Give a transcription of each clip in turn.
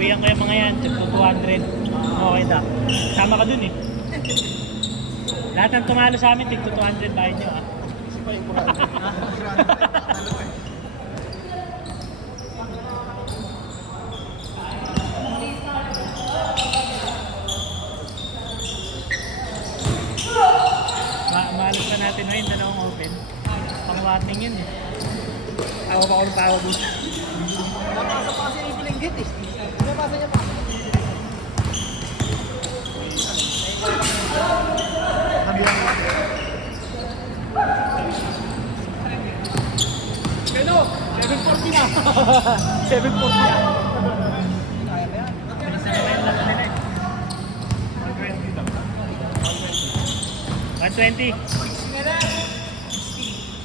Uwihan ko yung mga yan, tigto 200. Okay na. Sama ka dun eh. Lahat ng tumalo sa amin, tigto 200 bayad nyo ah. Maalis pa natin ngayon, dalawang open. Pang-warning yun eh. Ako pa akong tawag dun. Napasa pa kasi yung bilinggit eh. Napasa niya pa. Hello! 740 na! 740 na! Kaya ba yan? Bilis na naman yung lahat nila eh. 120.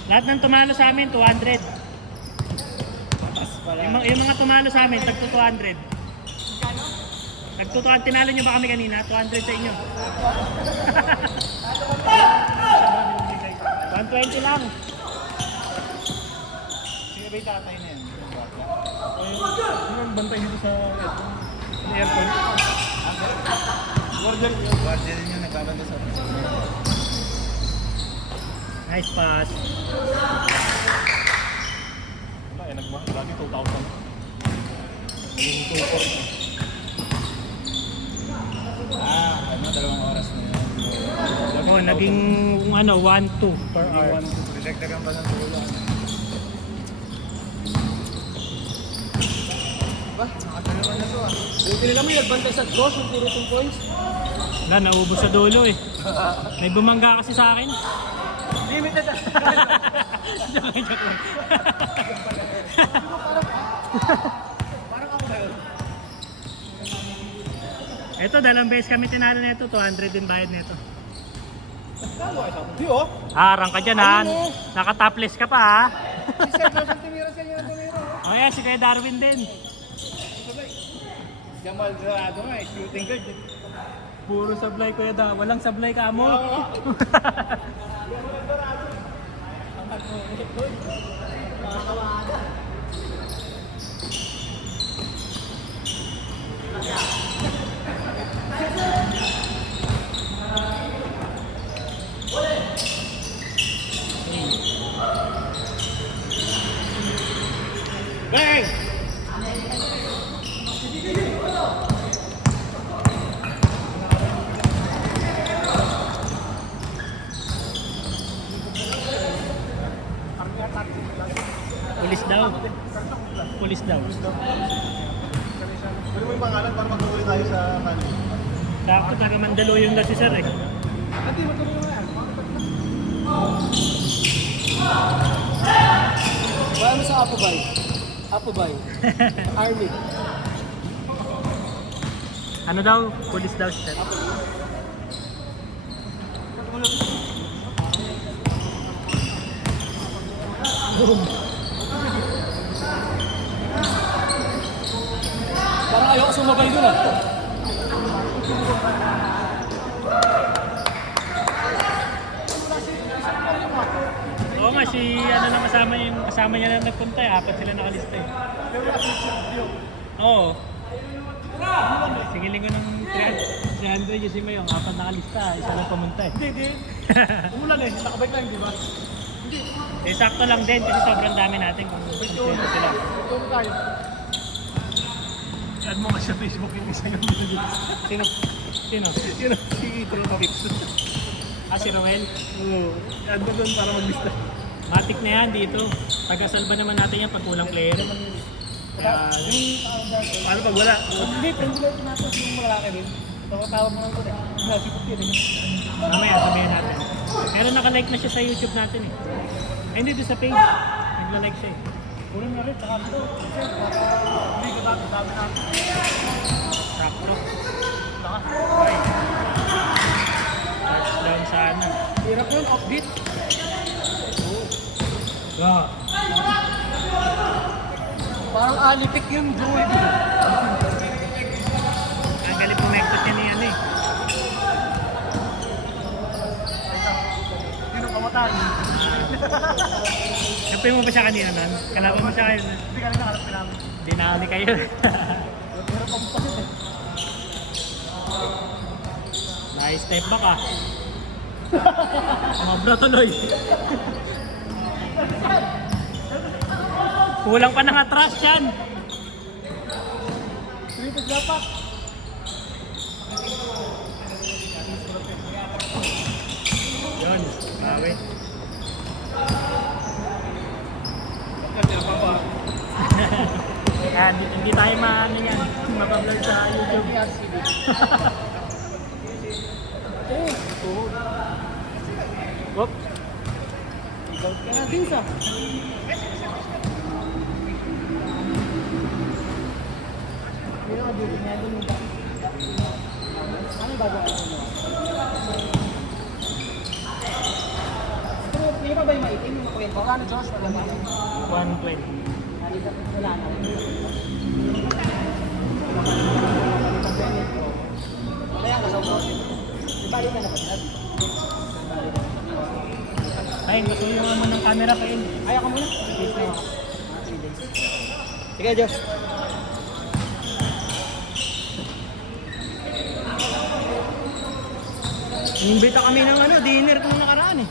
Lahat ng tumalo sa amin, 200. Yung mga tumalo sa amin, tagto 200. Tagto 200, tinalo nyo ba kami kanina? 200 sa inyo. 120 lang. Sige ba yung tatay na yan? Yung bantay dito sa aircon. Guardian din yung nagbabanda sa Nice pass. Wala eh, lagi 2,000. Yung 2,400. Ano, 2 oras na yan. Oh, naging 1-2 per hour. Dagdagan ba ng tulo? Ba, nakadalawa na to ah. Yung nila mo yung bantay sa cross, yung puro 2 points. Wala, naubos sa dulo eh. May bumangga kasi sa akin. Limited ah. Joke lang. Parang ako ba yun? Ito, dalawang beses kami tinalo nito, 200 din bayad nito. Talo ay tapos. Di oh. Harang ka dyan ha. Ano? Naka-topless ka pa ha. Si Sir Joseph Timira siya yung tumira. O yan, si Kuya Darwin din. Jamal Dorado nga eh, shooting guard eh. Puro sablay Kuya Da. Walang sablay ka mo. Bang! Pulis daw. Pulis daw. Pwede mo yung pangalan para magkakuli tayo sa kanil. Sakto, taga Mandaluyong na si Sir eh. Ate, matulungan mo yan. Paano sa Apobay? Apobay. Army. Ano daw? Pulis daw si Sir. Parang ayoko sumabay dun ah. Oo nga, si ano na kasama niya na nagpunta eh. 4 sila nakalista eh. Oo. Sige linggo ng 300 yung si Mayong, 4 nakalista, isa lang pumunta eh. Hindi. Umulan eh, nakabike lang, di ba? Eh sakto lang din kasi sobrang dami natin kung kumpleto sila. Tulong tayo. Add mo nga sa Facebook yung isa yung video. Sino? Sino? Yun ang si Idol Kapips. Ah, si Roel? Oo. Add mo doon para maglista. Matik na yan dito. Taga-salba naman natin yan pag kulang player. Kaya, Paano pag wala? Hindi, pendulate natin yung malaki din. Tawag mo lang ko eh. Nasipot yun eh. mamaya sabihin natin. Pero naka-like na siya sa YouTube natin eh. Ay, hindi doon sa page. Nagla-like siya eh. Kulang na rin, saka ito. Kasi para hindi ko dami natin. Sakto. Saka, Okay. Touchdown sana. hirap yun, offbeat. Yeah. Parang alipik yun, Joey. Ang galing pumektot niya ni ano eh. Sino kamatay? Kapay mo ba siya kanina nun? Kalaban mo siya kayo? Hindi ka rin nakalap namin. Hindi na kayo. Pero Nice step back ah. Mabra tuloy. Kulang pa ng atras yan. Sweet dapat. Yun, bawi. Yan, hindi tayo maano yan. Mapablog sa YouTube. Whoop. Kaya din sa. Hindi na dito niya doon ba? Ano ba ba? Pero hindi pa ba yung maitim yung kwento? Ano Josh? Wala ba? 120. Wala na. Kaya nga sa ulo. Ibalik ka na ba? Ay, gusto nyo naman ng camera kayo. Ayaw ka muna. Days na yun. 3 days. Sige, Josh. Inimbita kami ng dinner kung nakaraan eh.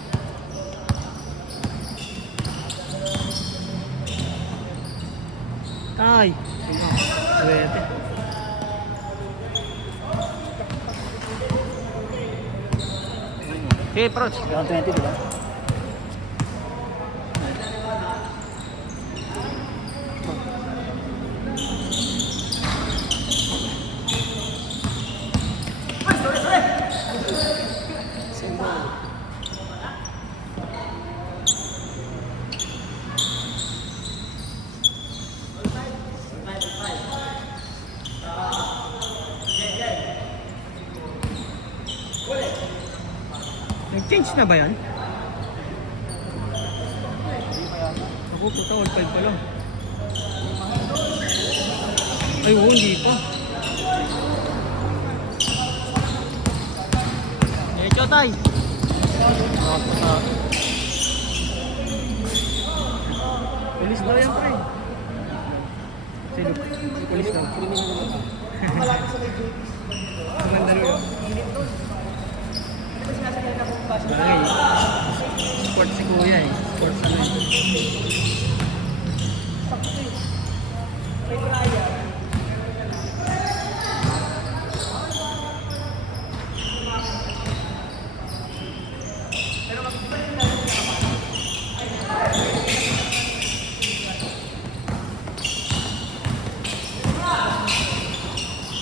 Tay. Swerte. Okay, approach. 120 diba? Nag-change na ba yan? Ako, puta, all 5 pa lang. Ay, oo, hindi pa. Echo, tay! Pulis daw yan, pre. Sino? Pulis daw. Malapit sa may duties. Sa Mandalo yun. Bagay, sport si kuya eh. Sports ano yun.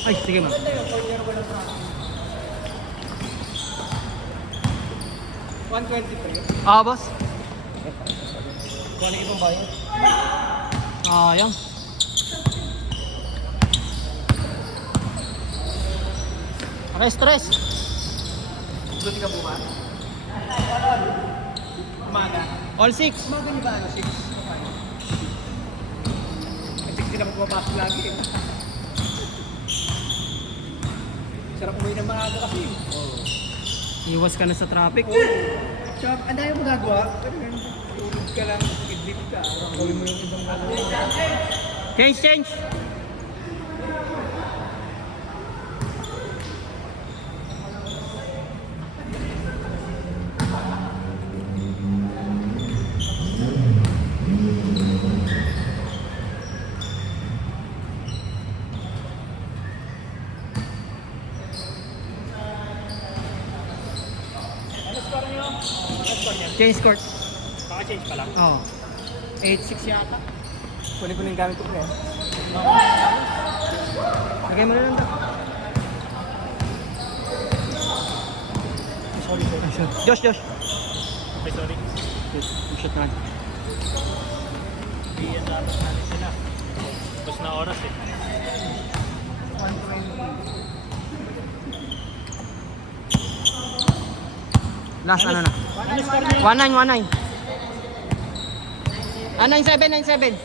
Ay, sige ma. Ah, boss. Kuha ibang bayan. Ayang. Okay, stress. Buti ka buka? Umaga. All 6. Umaga niyo ba? 6. 6 sila magpapasok lagi eh. Sarap umuwi ng maaga kasi. Iwas ka na sa traffic. Tsaka, ang dami mo gagawa. Tulog ka lang, idlip ka. Gawin mo yung ibang gagawa. Change! Change court. Baka-change pa lang. Oo. 8-6 yata. Kunin ko na yung gamit ko pre. Lagay mo na lang daw. Sorry. Josh. Okay, sorry. Shoot na. Hindi yan dapat natin sila. Tapos na oras eh. Last ano na? Ano score mo? 19. 97.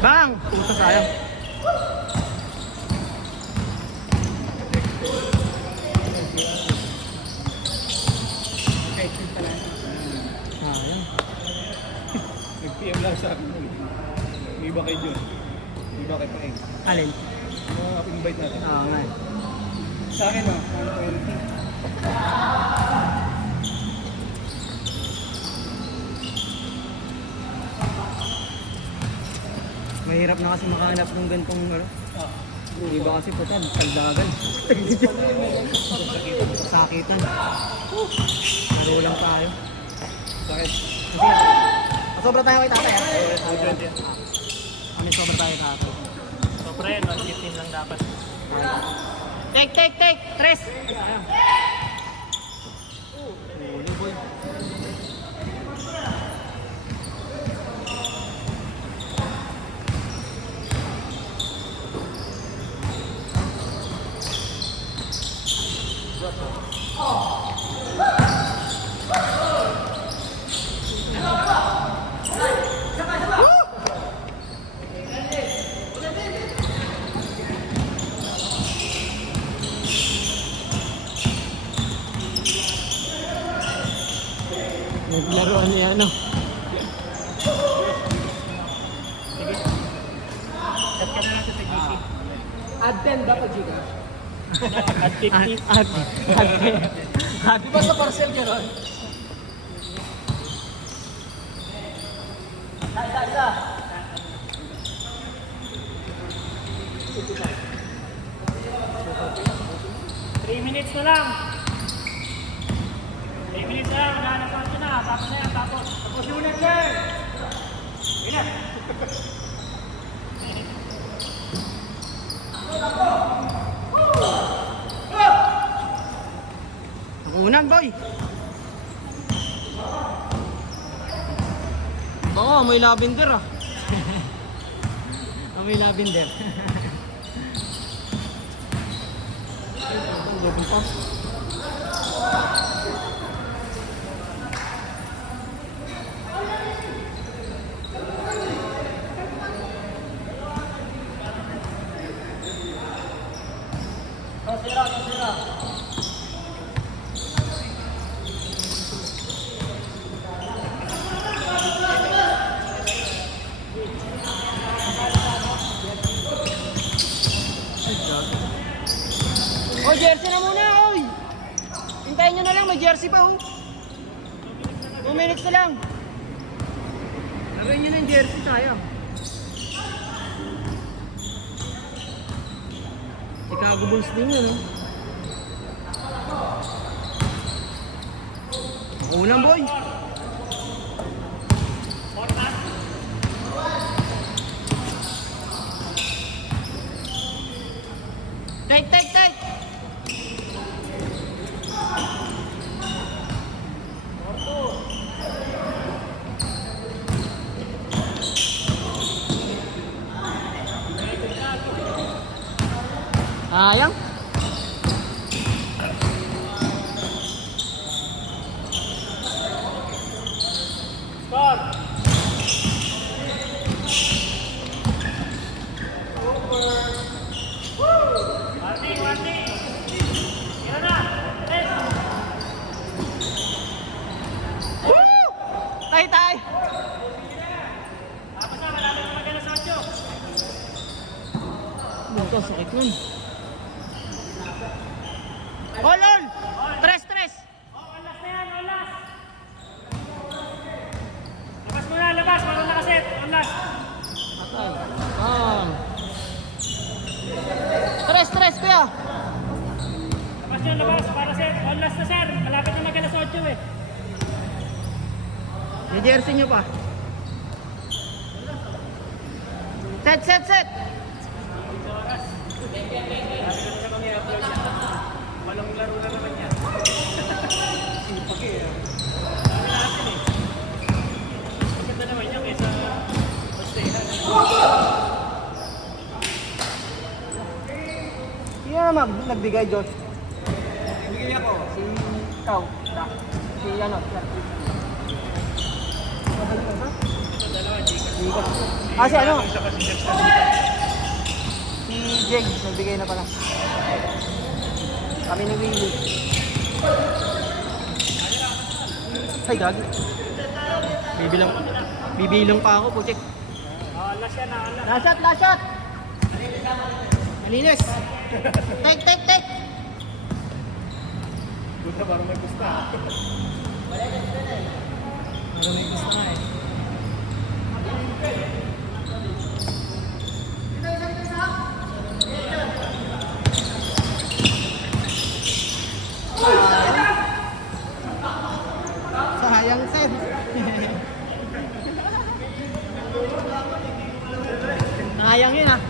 Bang! Puta sayang. PM lang sa akin. May iba kay John. May iba kay Paeng. Alin? Mga invite natin. Oo nga. Sa akin, no? Ano ko yun? Mahirap na kasi makahanap ng gantong ano. Yung iba kasi putan, kaldagan. Sakitan. Pero lang tayo. Sakit. Sobra tayo kay tatay. Kami sobra tayo kay tatay. So, pre, 115 lang dapat. Take! Tres! Huli boy. Naglaruan niya ano. Chat ka na natin sa GC. Add 10 dapat Gcash. At 50. Di ba sa parcel gano'n? Isa. 3 minutes na lang. 3 minutes na lang. Nahanap ko na. Tapos na yan. Tapos yung ulit yan. Ina. Unan boy. Baka may lavender ah. May lavender. Double pa. Sira. Oh, jersey na muna, oy! Hintayin nyo na lang, may jersey pa, oh. 2 minutes na lang. Lagay nyo na yung jersey, sayang. Chicago Bulls din yun, oh. Unang boy! Take! Sayang. Score. Warning. Yan na. Tay! Tapos na. Malapit na mag-alas 8. Buto, sakit nun. All! Tres! Olas na yan. Olas. Labas mo na. Labas. Walang nakaset. Olas. Atay. Tres, kuya. Labas yun. Labas. Para set. Olas na, sir. Malapit na mag-alas 8 eh. May jersey nyo pa. Set! Walang laro na naman yan. Sipag eh. Maganda naman yan kaysa Australia. Sino naman nagbigay, Josh? Bigyan ako. Si Ikaw. Si ano? Si ano? Si Jeg, nagbigay na pala. Kami ni Willie. Ay, gagi. Bibilang. Bibilong pa ako, putik. Last yan na. Last shot, last shot! Malinis! Take, take, take! Buta parang may gusta. Parang may gusto nga eh. Sayang Sen. Sayang yun ah.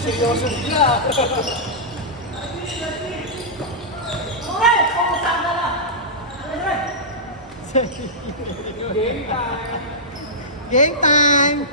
Seryoso bigla. Game time!